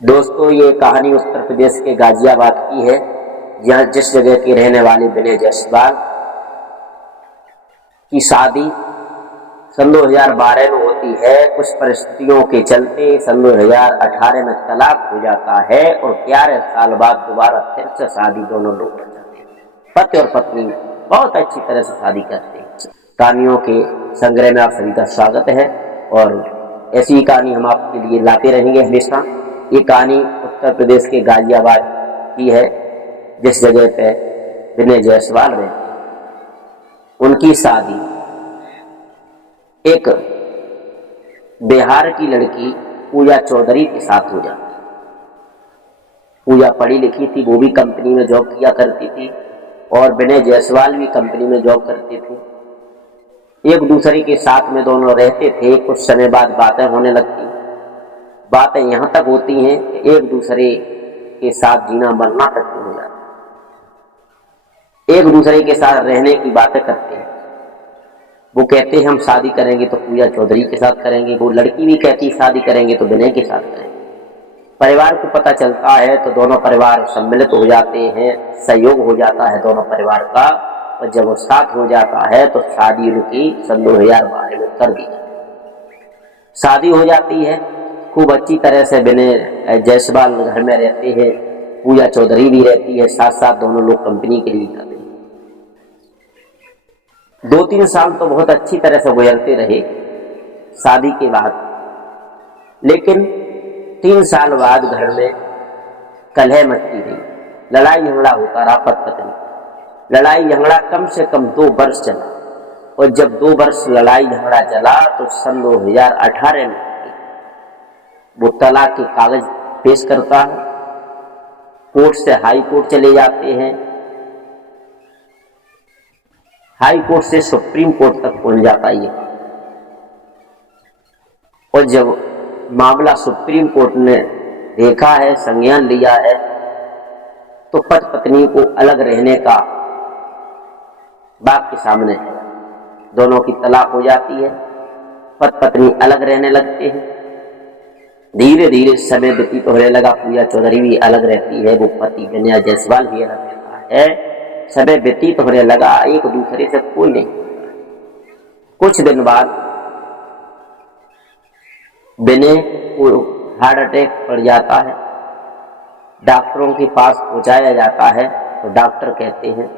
दोस्तों, ये कहानी उत्तर प्रदेश के गाजियाबाद की है, जहाँ जिस जगह के रहने वाले विनय जायसवाल की शादी सन 2012 में होती है। कुछ परिस्थितियों के चलते सन 2018 में तलाक हो जाता है और 11 साल बाद दोबारा फिर से शादी दोनों लोग कर जाते हैं। पति और पत्नी बहुत अच्छी तरह से शादी करते हैं। कहानियों के संग्रह में आप सभी का स्वागत है और ऐसी ही कहानी हम आपके लिए लाते रहेंगे हमेशा। ये कहानी उत्तर प्रदेश के गाजियाबाद की है, जिस जगह पे विनय जायसवाल रहते हैं। उनकी शादी एक बिहार की लड़की पूजा चौधरी के साथ हो जाती है। पूजा पढ़ी लिखी थी, वो भी कंपनी में जॉब किया करती थी और विनय जायसवाल भी कंपनी में जॉब करते थे। एक दूसरे के साथ में दोनों रहते थे। कुछ समय बाद बातें होने लगती। बातें यहाँ तक होती हैं कि एक दूसरे के साथ जीना मरना तक हो जाता है। एक दूसरे के साथ रहने की बातें करते हैं। वो कहते हैं हम शादी करेंगे तो पूजा चौधरी के साथ करेंगे, वो लड़की भी कहती शादी करेंगे तो विनय के साथ करेंगे। परिवार को पता चलता है तो दोनों परिवार सम्मिलित हो जाते हैं, सहयोग हो जाता है दोनों परिवार का। और जब वो साथ हो जाता है तो शादी उनकी सन 2012 में कर दी जाती है। शादी हो जाती है, खूब अच्छी तरह से विनय जायसवाल घर में रहते हैं, पूजा चौधरी भी रहती है, साथ साथ दोनों लोग कंपनी के लिए जाते हैं। 2-3 साल तो बहुत अच्छी तरह से गुजरते रहे शादी के बाद, लेकिन 3 साल बाद घर में कलह मचती रही, लड़ाई झगड़ा होता रहा पति पत्नी। लड़ाई झगड़ा कम से कम 2 वर्ष चला और जब 2 वर्ष लड़ाई झगड़ा चला तो सन 2018 में वो तलाक के कागज पेश करता है। कोर्ट से हाई कोर्ट चले जाते हैं, हाई कोर्ट से सुप्रीम कोर्ट तक पहुंच जाता है। और जब मामला सुप्रीम कोर्ट ने देखा है, संज्ञान लिया है, तो पति पत्नी को अलग रहने का बात के सामने है। दोनों की तलाक हो जाती है, पति पत्नी अलग रहने लगते हैं। धीरे धीरे समय व्यतीत होने लगा, पूजा चौधरी भी अलग रहती है, वो पति विनय जायसवाल भी अलग रहता है। समय व्यतीत होने लगा, एक दूसरे से कोई नहीं। कुछ दिन बाद विनय को हार्ट अटैक पड़ जाता है। डॉक्टरों के पास पहुंचाया जाता है तो डॉक्टर कहते हैं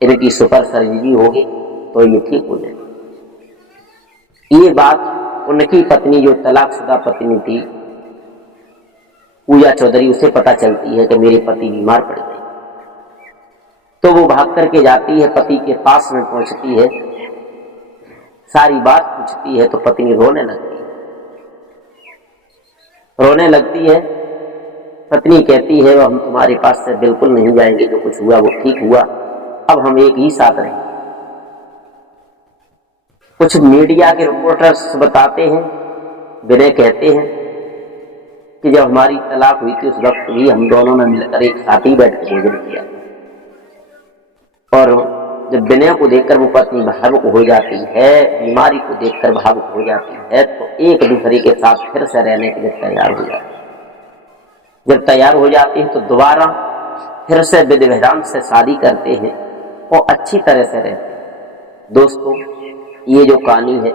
इनकी सुपर सर्जरी होगी तो ये ठीक हो जाएगी। ये बात उनकी पत्नी, जो तलाकशुदा पत्नी थी पूजा चौधरी, उसे पता चलती है कि मेरे पति बीमार पड़ गए। तो वो भाग करके जाती है, पति के पास में पहुंचती है, सारी बात पूछती है तो पत्नी रोने लगती है। पत्नी कहती है हम तुम्हारे पास से बिल्कुल नहीं जाएंगे, जो कुछ हुआ वो ठीक हुआ, अब हम एक ही साथ रहेंगे। कुछ मीडिया के रिपोर्टर्स बताते हैं, विनय कहते हैं कि जब हमारी तलाक हुई थी उस वक्त भी हम दोनों ने मिलकर एक साथ ही बैठ कर भोजन किया। और जब विनय को देखकर वो पत्नी भावुक हो जाती है, बीमारी को देखकर भावुक हो जाती है, तो एक दूसरे के साथ फिर से रहने के लिए तैयार हो जाती है। जब तैयार हो जाती है तो दोबारा फिर से विधि विधान से शादी करते हैं और अच्छी तरह से रहते हैं। दोस्तों, ये जो कहानी है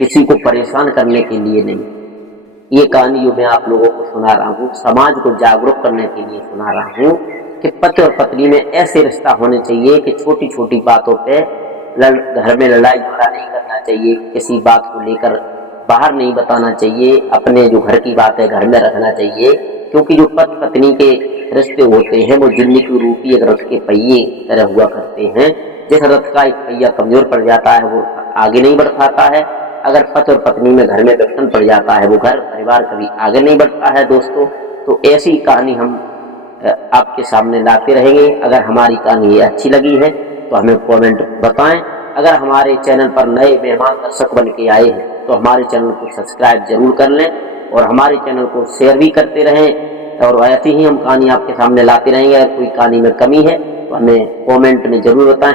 किसी को परेशान करने के लिए नहीं, ये कहानी जो मैं आप लोगों को सुना रहा हूँ, समाज को जागरूक करने के लिए सुना रहा हूँ कि पति और पत्नी में ऐसे रिश्ता होने चाहिए कि छोटी छोटी बातों पे घर में लड़ाई झगड़ा नहीं करना चाहिए, किसी बात को लेकर बाहर नहीं बताना चाहिए, अपने जो घर की बात है घर में रखना चाहिए। क्योंकि जो पति पत्नी के रिश्ते होते हैं वो जिंदगी रूपी एक रथ के पहिए तरह हुआ करते हैं। जिस रथ का एक पहिया कमजोर पड़ जाता है वो आगे नहीं बढ़ पाता है। अगर पति और पत्नी में घर में विघटन पड़ जाता है वो घर परिवार कभी आगे नहीं बढ़ता है। दोस्तों, तो ऐसी कहानी हम आपके सामने लाते रहेंगे। अगर हमारी कहानी अच्छी लगी है तो हमें कमेंट बताएं। अगर हमारे चैनल पर नए मेहमान दर्शक बन के आए हैं तो हमारे चैनल को सब्सक्राइब जरूर कर लें और हमारे चैनल को शेयर भी करते रहें। और ऐसी ही हम कहानी आपके सामने लाते रहेंगे। अगर कोई कहानी में कमी है तो हमें कमेंट में जरूर बताएं।